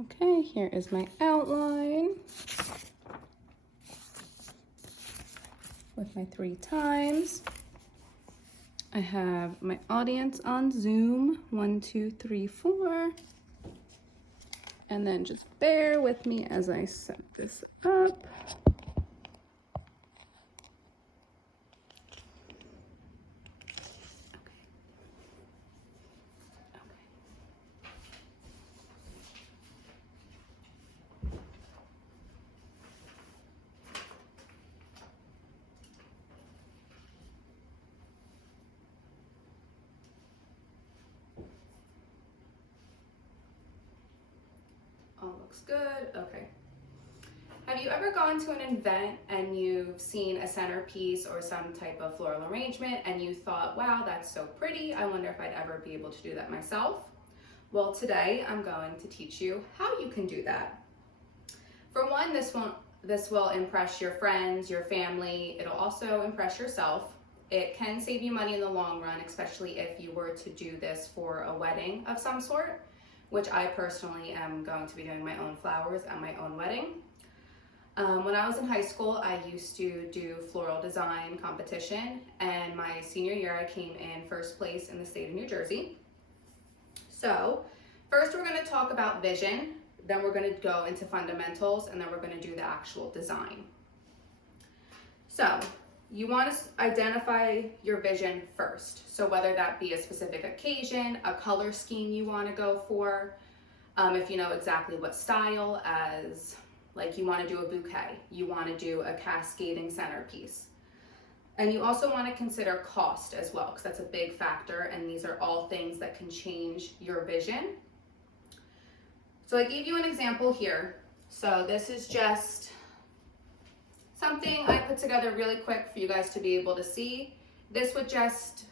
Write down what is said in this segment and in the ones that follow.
Okay, here is my outline with my 3 times. I have my audience on Zoom, 1, 2, 3, 4. And then just bear with me as I set this up. All looks good. Okay. Have you ever gone to an event and you've seen a centerpiece or some type of floral arrangement and you thought, wow, that's so pretty. I wonder if I'd ever be able to do that myself? Well, today I'm going to teach you how you can do that. For one, this will impress your friends, your family. It'll also impress yourself. It can save you money in the long run, especially if you were to do this for a wedding of some sort, which I personally am going to be doing my own flowers at my own wedding. When I was in high school, I used to do floral design competition, and my senior year I came in first place in the state of New Jersey. So first we're going to talk about vision, then we're going to go into fundamentals, and then we're going to do the actual design. So you want to identify your vision first. So whether that be a specific occasion, a color scheme you want to go for, if you know exactly what style, as like you want to do a bouquet, you want to do a cascading centerpiece. And you also want to consider cost as well, because that's a big factor, and these are all things that can change your vision. So I gave you an example here. So this is just something I put together really quick for you guys to be able to see. This would just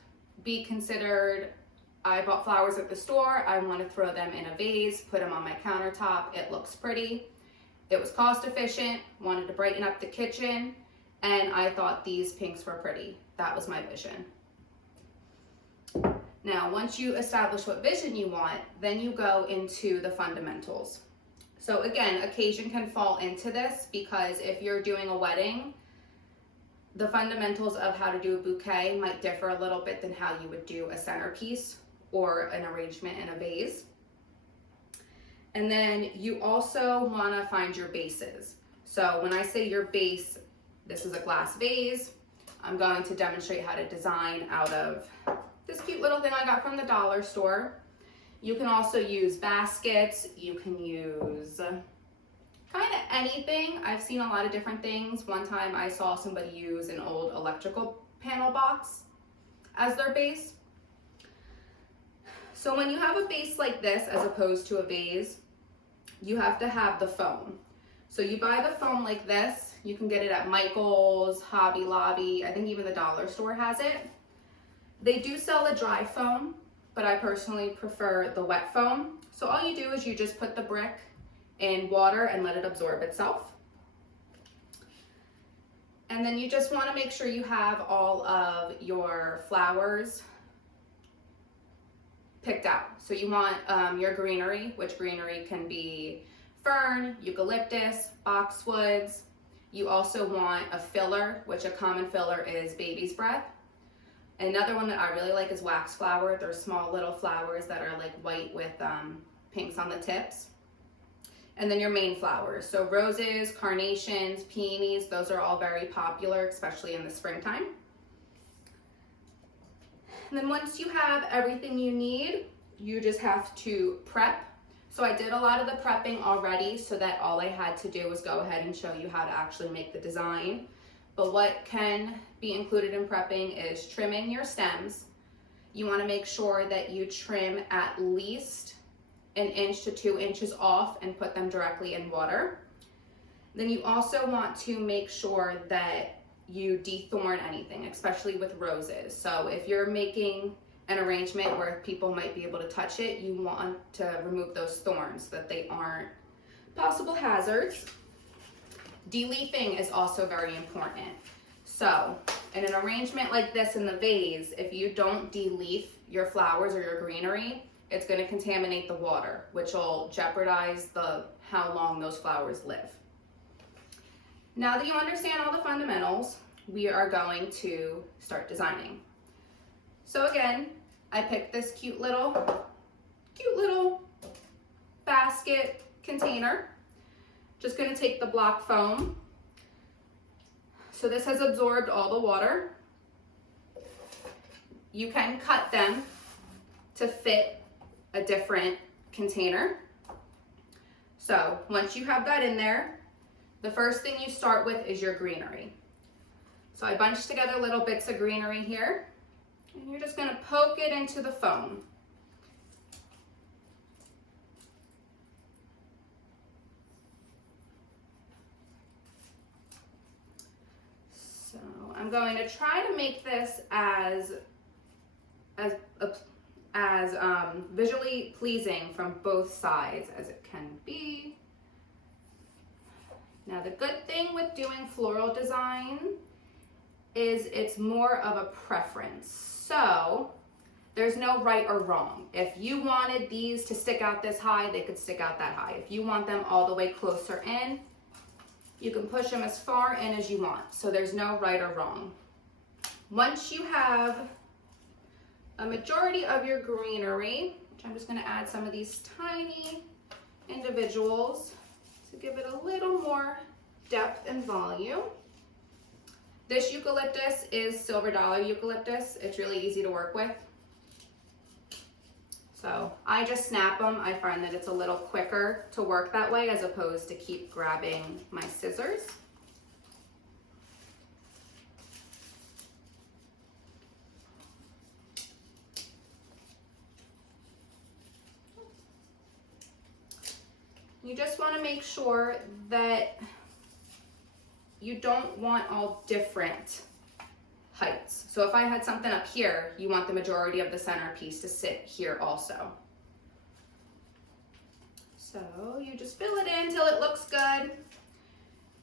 be considered, I bought flowers at the store, I want to throw them in a vase, put them on my countertop, it looks pretty. It was cost efficient, wanted to brighten up the kitchen, and I thought these pinks were pretty. That was my vision. Now, once you establish what vision you want, then you go into the fundamentals. So again, occasion can fall into this, because if you're doing a wedding, the fundamentals of how to do a bouquet might differ a little bit than how you would do a centerpiece or an arrangement in a vase. And then you also want to find your bases. So when I say your base, this is a glass vase. I'm going to demonstrate how to design out of this cute little thing I got from the dollar store. You can also use baskets. You can use kind of anything. I've seen a lot of different things. One time I saw somebody use an old electrical panel box as their base. So when you have a base like this, as opposed to a vase, you have to have the foam. So you buy the foam like this. You can get it at Michael's, Hobby Lobby. I think even the dollar store has it. They do sell a dry foam, but I personally prefer the wet foam. So all you do is you just put the brick in water and let it absorb itself. And then you just want to make sure you have all of your flowers picked out. So you want your greenery, which greenery can be fern, eucalyptus, boxwoods. You also want a filler, which a common filler is baby's breath. Another one that I really like is wax flower. They're small little flowers that are like white with pinks on the tips. And then your main flowers. So roses, carnations, peonies, those are all very popular, especially in the springtime. And then once you have everything you need, you just have to prep. So I did a lot of the prepping already, so that all I had to do was go ahead and show you how to actually make the design. But what can be included in prepping is trimming your stems. You want to make sure that you trim at least 1 inch to 2 inches off and put them directly in water. Then you also want to make sure that you dethorn anything, especially with roses. So if you're making an arrangement where people might be able to touch it, you want to remove those thorns so that they aren't possible hazards. De-leafing is also very important. So in an arrangement like this in the vase, if you don't de-leaf your flowers or your greenery, it's going to contaminate the water, which will jeopardize how long those flowers live. Now that you understand all the fundamentals, we are going to start designing. So again, I picked this cute little basket container. Just going to take the block foam. So this has absorbed all the water. You can cut them to fit a different container. So once you have that in there, the first thing you start with is your greenery. So I bunched together little bits of greenery here, and you're just going to poke it into the foam. So I'm going to try to make this as visually pleasing from both sides as it can be. Now the good thing with doing floral design is it's more of a preference. So there's no right or wrong. If you wanted these to stick out this high, they could stick out that high. If you want them all the way closer in, you can push them as far in as you want. So there's no right or wrong. Once you have a majority of your greenery, which I'm just going to add some of these tiny individuals to give it a little more depth and volume. This eucalyptus is silver dollar eucalyptus. It's really easy to work with. So I just snap them. I find that it's a little quicker to work that way as opposed to keep grabbing my scissors. You just want to make sure that you don't want all different heights. So if I had something up here, you want the majority of the centerpiece to sit here also. So you just fill it in till it looks good.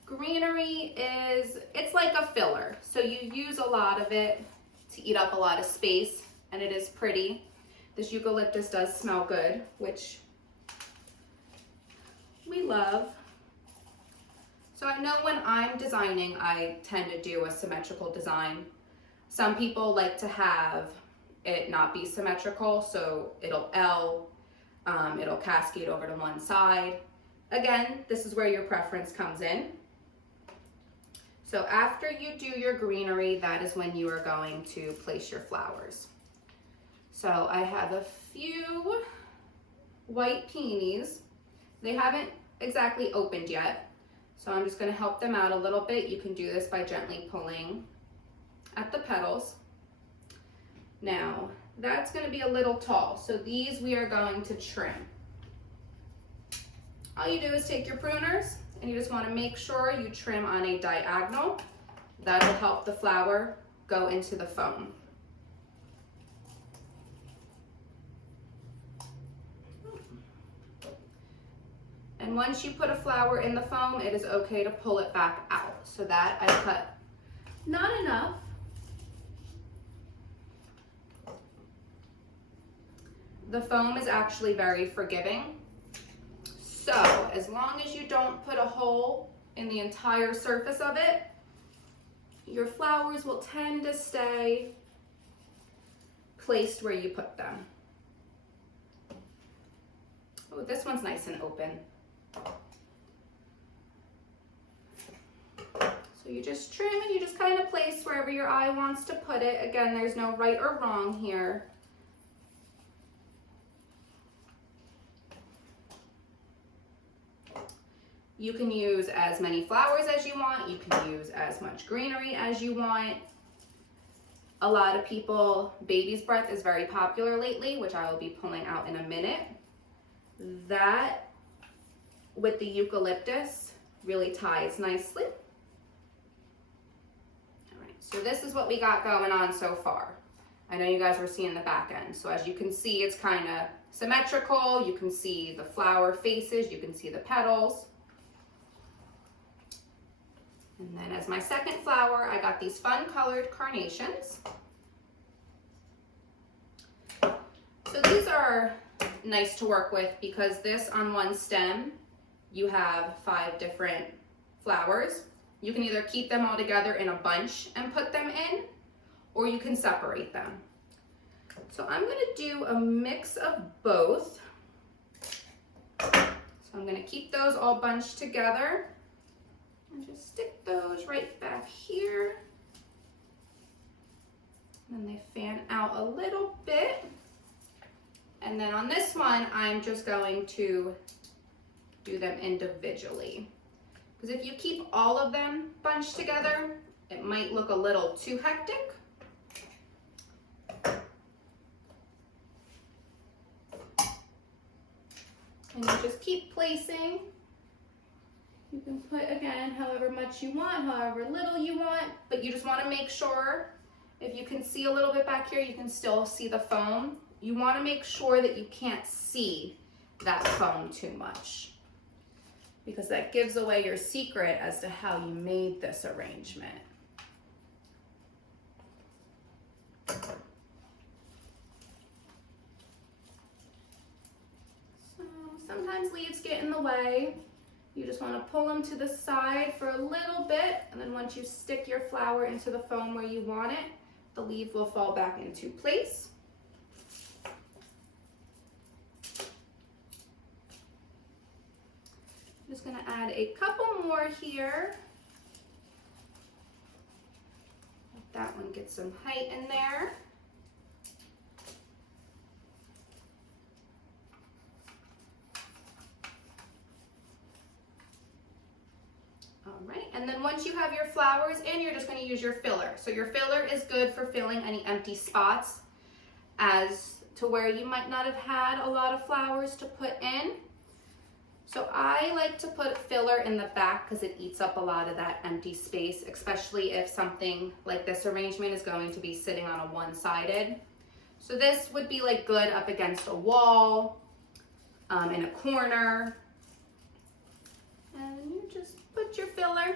Greenery it's like a filler. So you use a lot of it to eat up a lot of space, and it is pretty. This eucalyptus does smell good, which we love. So I know when I'm designing, I tend to do a symmetrical design. Some people like to have it not be symmetrical, so it'll it'll cascade over to one side. Again, this is where your preference comes in. So after you do your greenery, that is when you are going to place your flowers. So I have a few white peonies. They haven't exactly opened yet, so I'm just going to help them out a little bit. You can do this by gently pulling at the petals. Now that's going to be a little tall, so these we are going to trim. All you do is take your pruners and you just want to make sure you trim on a diagonal. That will help the flower go into the foam. And once you put a flower in the foam, it is okay to pull it back out. So that I cut not enough. The foam is actually very forgiving. So as long as you don't put a hole in the entire surface of it, your flowers will tend to stay placed where you put them. Oh, this one's nice and open. So you just trim and you just kind of place wherever your eye wants to put it. Again, there's no right or wrong here. You can use as many flowers as you want. You can use as much greenery as you want. A lot of people, baby's breath is very popular lately, which I will be pulling out in a minute. That with the eucalyptus really ties nicely. All right, so this is what we got going on so far. I know you guys were seeing the back end. So as you can see, it's kind of symmetrical. You can see the flower faces, you can see the petals. And then as my second flower, I got these fun colored carnations. So these are nice to work with because this on one stem, you have 5 different flowers. You can either keep them all together in a bunch and put them in, or you can separate them. So I'm gonna do a mix of both. So I'm gonna keep those all bunched together and just stick those right back here. And they fan out a little bit. And then on this one, I'm just going to do them individually. Because if you keep all of them bunched together, it might look a little too hectic. And you just keep placing. You can put, again, however much you want, however little you want, but you just want to make sure, if you can see a little bit back here, you can still see the foam. You want to make sure that you can't see that foam too much, because that gives away your secret as to how you made this arrangement. So sometimes leaves get in the way. You just want to pull them to the side for a little bit, and then once you stick your flower into the foam where you want it, the leaf will fall back into place. I'm just going to add a couple more here. Let that one get some height in there. All right, and then once you have your flowers in, you're just going to use your filler. So your filler is good for filling any empty spots as to where you might not have had a lot of flowers to put in. So I like to put filler in the back because it eats up a lot of that empty space, especially if something like this arrangement is going to be sitting on a one-sided. So this would be like good up against a wall, in a corner. And you just put your filler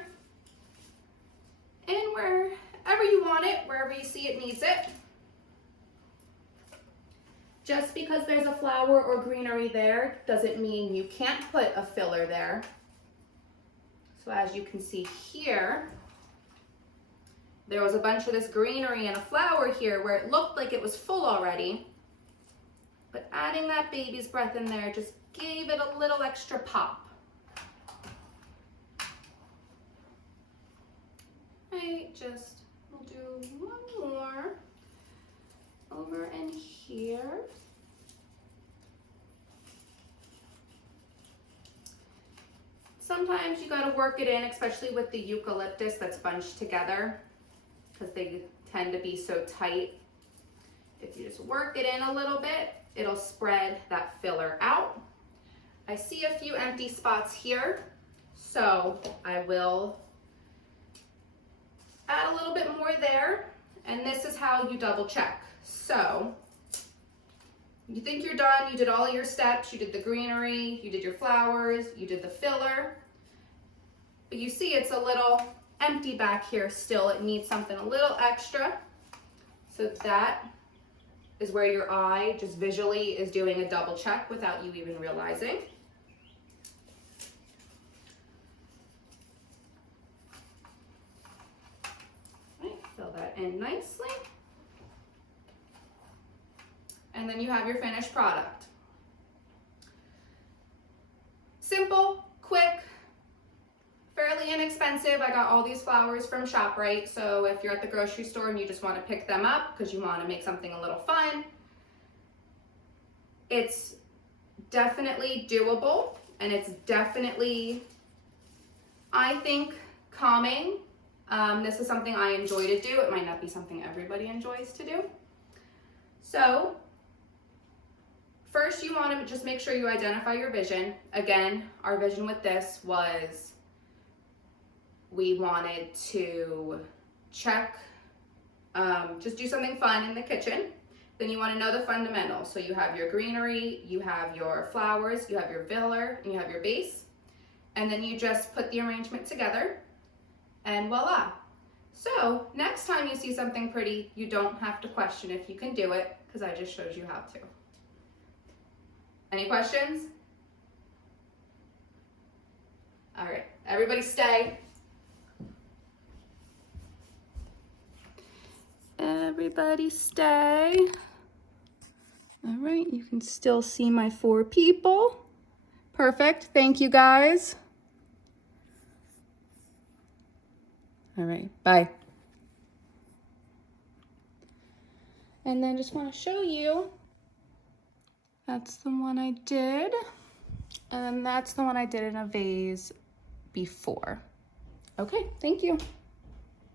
in wherever you want it, wherever you see it needs it. Just because there's a flower or greenery there doesn't mean you can't put a filler there. So as you can see here, there was a bunch of this greenery and a flower here where it looked like it was full already, but adding that baby's breath in there just gave it a little extra pop. Right, we'll do one more over in here. Sometimes you gotta work it in, especially with the eucalyptus that's bunched together, because they tend to be so tight. If you just work it in a little bit, it'll spread that filler out. I see a few empty spots here, so I will add a little bit more there, and this is how you double check. So you think you're done, you did all your steps, you did the greenery, you did your flowers, you did the filler, but you see it's a little empty back here still. It needs something a little extra. So that is where your eye just visually is doing a double check without you even realizing. Right, fill that in nicely. And then you have your finished product. Simple, quick, fairly inexpensive. I got all these flowers from ShopRite, so if you're at the grocery store and you just want to pick them up because you want to make something a little fun, it's definitely doable, and it's definitely, I think, calming. This is something I enjoy to do. It might not be something everybody enjoys to do. So first, you want to just make sure you identify your vision. Again, our vision with this was we wanted to check, just do something fun in the kitchen. Then you want to know the fundamentals. So you have your greenery, you have your flowers, you have your filler, and you have your base. And then you just put the arrangement together, and voila. So next time you see something pretty, you don't have to question if you can do it, because I just showed you how to. Any questions? All right, everybody stay. Everybody stay. All right, you can still see my 4 people. Perfect, thank you guys. All right, bye. And then just want to show you, that's the one I did. And then that's the one I did in a vase before. Okay, thank you.